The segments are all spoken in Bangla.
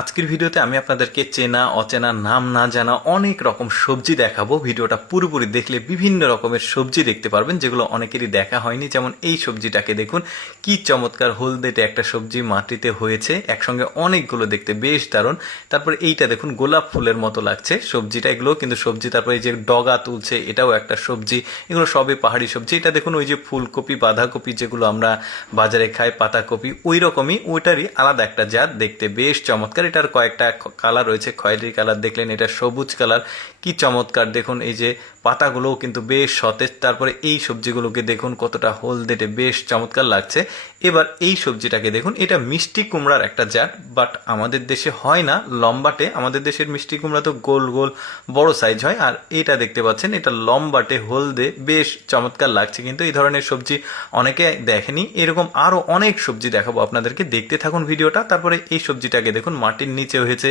আজকের ভিডিওতে আমি আপনাদেরকে চেনা অচেনা নাম না জানা অনেক রকম সবজি দেখাবো। ভিডিওটা পুরোপুরি দেখলে বিভিন্ন রকমের সবজি দেখতে পারবেন যেগুলো অনেকেরই দেখা হয়নি। যেমন এই সবজিটাকে দেখুন, কি চমৎকার হলদেটে একটা সবজি মাটিতে হয়েছে, একসঙ্গে অনেকগুলো, দেখতে বেশ দারুণ। তারপর এইটা দেখুন, গোলাপ ফুলের মতো লাগছে সবজিটা, এগুলো কিন্তু সবজি। তারপরে এই যে ডগা তুলছে, এটাও একটা সবজি। এগুলো সবই পাহাড়ি সবজি। এটা দেখুন, ওই যে ফুলকপি বাঁধাকপি যেগুলো আমরা বাজারে খাই, পাতাকপি, ওই রকমই, ওইটারই আলাদা একটা জাত, দেখতে বেশ চমৎকার। এটার কয়েকটা কালার রয়েছে, খয়েরি কালার দেখলেন, এটা সবুজ কালার, কি চমৎকার। দেখুন এই যে পাতাগুলোও কিন্তু বেশ সতেজ। তারপরে এই সবজিগুলোকে দেখুন কতটা হলদেটে, বেশ চমৎকার লাগছে। এবার এই সবজিটাকে দেখুন, এটা মিষ্টি কুমড়ার একটা জাত, বাট আমাদের দেশে হয় না লম্বাটে। আমাদের দেশের মিষ্টি কুমড়া তো গোল গোল বড় সাইজ হয়, আর এটা দেখতে পাচ্ছেন এটা লম্বাটে হলদে, বেশ চমৎকার লাগছে। কিন্তু এই ধরনের সবজি অনেকে দেখেনি। এরকম আরো অনেক সবজি দেখাবো আপনাদেরকে, দেখতে থাকুন ভিডিওটা। তারপরে এই সবজিটাকে দেখুন, মাটির নিচে হয়েছে,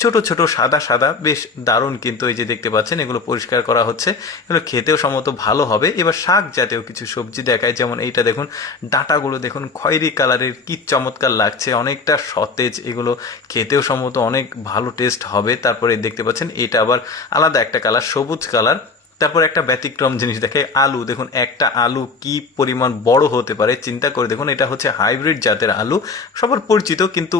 ছোট ছোট সাদা সাদা, বেশ দারুণ। কিন্তু এই যে দেখতে পাচ্ছেন, এগুলো পরিষ্কার করা হচ্ছে, এগুলো খেতেও সম্ভবত ভালো হবে। এবার শাক জাতীয় কিছু সবজি দেখায়, যেমন এইটা দেখুন, ডাঁটাগুলো দেখুন খয়েরি কালারের, কি চমৎকার লাগছে, অনেকটা সতেজ। এগুলো খেতেও সম্ভবত অনেক ভালো টেস্ট হবে। তারপরে দেখতে পাচ্ছেন এটা আবার আলাদা একটা কালার, সবুজ কালার। তারপর একটা ব্যতিক্রম জিনিস দেখে, আলু দেখুন, একটা আলু কি পরিমাণ বড় হতে পারে চিন্তা করে দেখুন। এটা হচ্ছে হাইব্রিড জাতের আলু, সবার পরিচিত, কিন্তু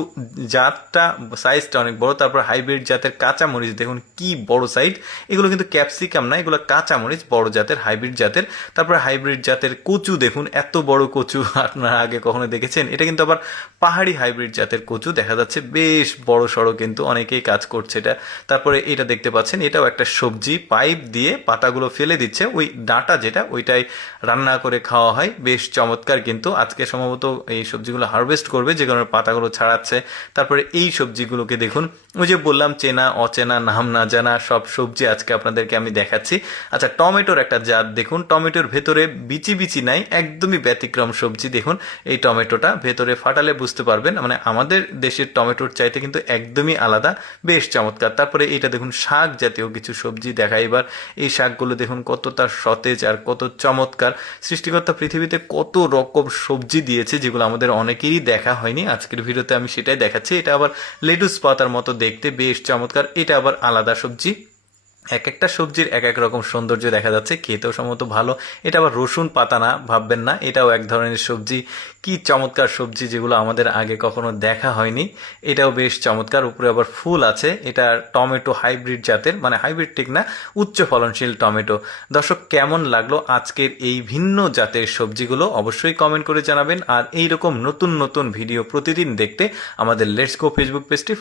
জাতটা সাইজটা অনেক বড়। তারপর হাইব্রিড জাতের কাঁচামরিচ দেখুন কি বড় সাইজ, এগুলো কিন্তু ক্যাপসিকাম না, এগুলো কাঁচামরিচ, বড় জাতের হাইব্রিড জাতের। তারপর হাইব্রিড জাতের কচু দেখুন, এত বড় কচু আপনারা আগে কখনো দেখেছেন? এটা কিন্তু আবার পাহাড়ি হাইব্রিড জাতের কচু, দেখা যাচ্ছে বেশ বড় সড়ো, কিন্তু অনেকেই কাজ করছে এটা। তারপরে এটা দেখতে পাচ্ছেন, এটাও একটা সবজি, পাইপ দিয়ে পাতাগুলো ফেলে দিচ্ছে, ওই ডাঁটা যেটা, ওইটাই রান্না করে খাওয়া হয়, বেশ চমৎকার। কিন্তু আজকে সম্ভবত এই সবজিগুলো হারভেস্ট করবে, যে কারণে পাতাগুলো ছাড়াচ্ছে। তারপরে এই সবজিগুলোকে দেখুন, ওই যে বললাম চেনা অচেনা নাম না জানা সব সবজি আজকে আপনাদেরকে আমি দেখাচ্ছি। আচ্ছা, টমেটোর একটা জাত দেখুন, টমেটোর ভেতরে বিচি বিচি নাই, একদমই ব্যতিক্রম সবজি। দেখুন এই টমেটোটা ভেতরে ফাটালে বুঝতে পারবেন, মানে আমাদের দেশের টমেটোর চাইতে কিন্তু একদমই আলাদা, বেশ চমৎকার। তারপরে এইটা দেখুন, শাক জাতীয় কিছু সবজি দেখায়। এবার এই শাকগুলো দেখুন কতটা সতেজ আর কত চমৎকার। সৃষ্টিকর্তা পৃথিবীতে কত রকম সবজি দিয়েছে, যেগুলো আমাদের অনেকেরই দেখা হয়নি। আজকের ভিডিওতে আমি সেটাই দেখাচ্ছি। এটা আবার লেটুস পাতার মতো দেখতে, বেশ চমৎকার। এটা আবার আলাদা সবজি, এক একটা সবজির এক এক রকম সৌন্দর্য দেখা যাচ্ছে, খেতেও সম্ভবত ভালো। এটা আবার রসুন পাতা না, ভাববেন না, এটাও এক ধরনের সবজি। কি চমৎকার সবজি, যেগুলো আমাদের আগে কখনো দেখা হয়নি। এটাও বেশ চমৎকার, উপরে আবার ফুল আছে। এটা টমেটো হাইব্রিড জাতের, মানে হাইব্রিড ঠিক না, উচ্চ ফলনশীল টমেটো। দর্শক, কেমন লাগলো আজকের এই ভিন্ন জাতের সবজিগুলো অবশ্যই কমেন্ট করে জানাবেন। আর এইরকম নতুন নতুন ভিডিও প্রতিদিন দেখতে আমাদের লেটস গো ফেসবুক পেজটি